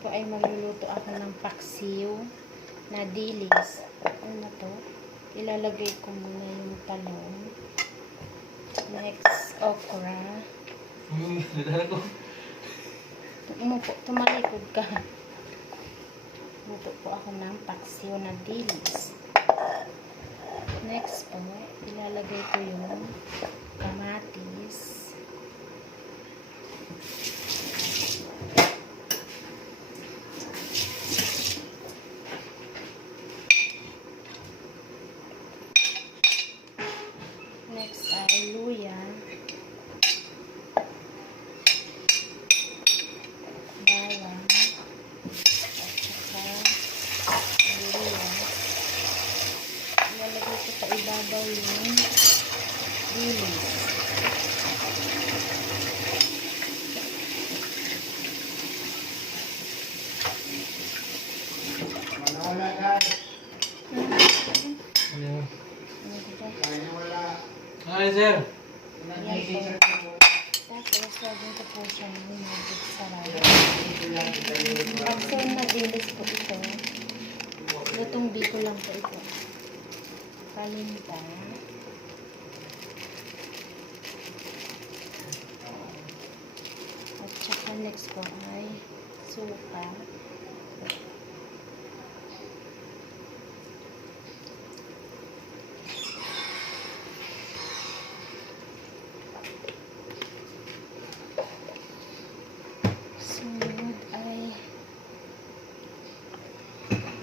po ay magluluto ako ng paksiw na dilis. Ano to? Ilalagay ko muna yung talong. Next, okra. Umupo, tumalikod ka. Luto po ako ng paksiw na dilis. Next po, ilalagay ko yung kamatis. Next ay luya. Bawang. At saka sibuyas. Ilalagay ko sa ibabaw yung dilis. Hi, sir. Tapos, lagyan ko po siya ng magic sarap. Paksiw na dilis po ito. Lutong biko lang po ito. Paminta. At saka next po ay suka. Sunod ay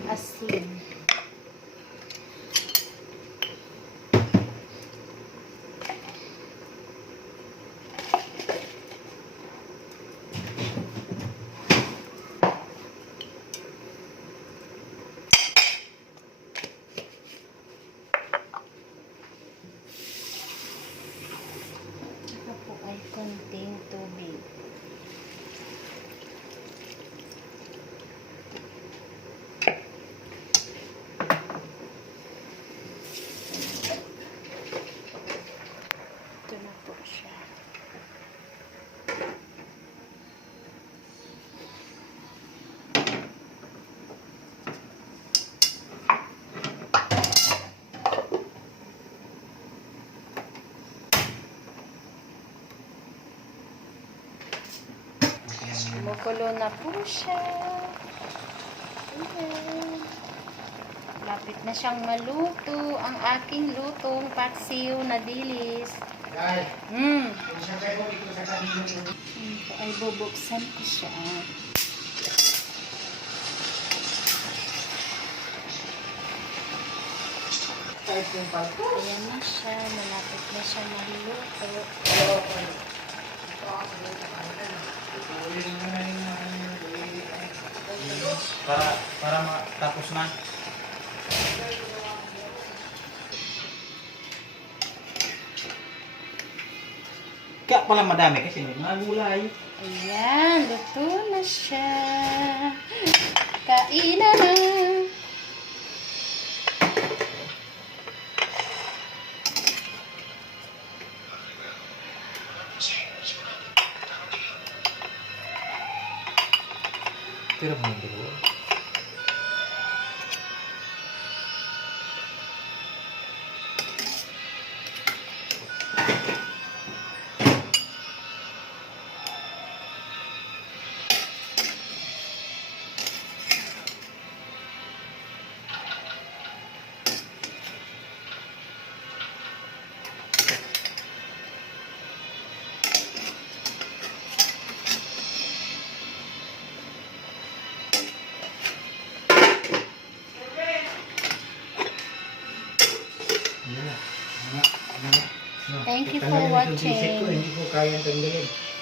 asin. Saka po ay konting tubig. Ito na po siya. Kumukulo na po siya. Ayan. Lapit na siyang maluto ang aking lutong paksiw na dilis. Ito ay bubuksan ko siya. Ayan na siya. Malapit na siya maluto. Para matapos na. Kaya pala madami kasi nagulay. Ayan, luto na siya. Kainan na. Tira mo yung dalawa. Thank you for watching. Hindi ko kayang tanggalin.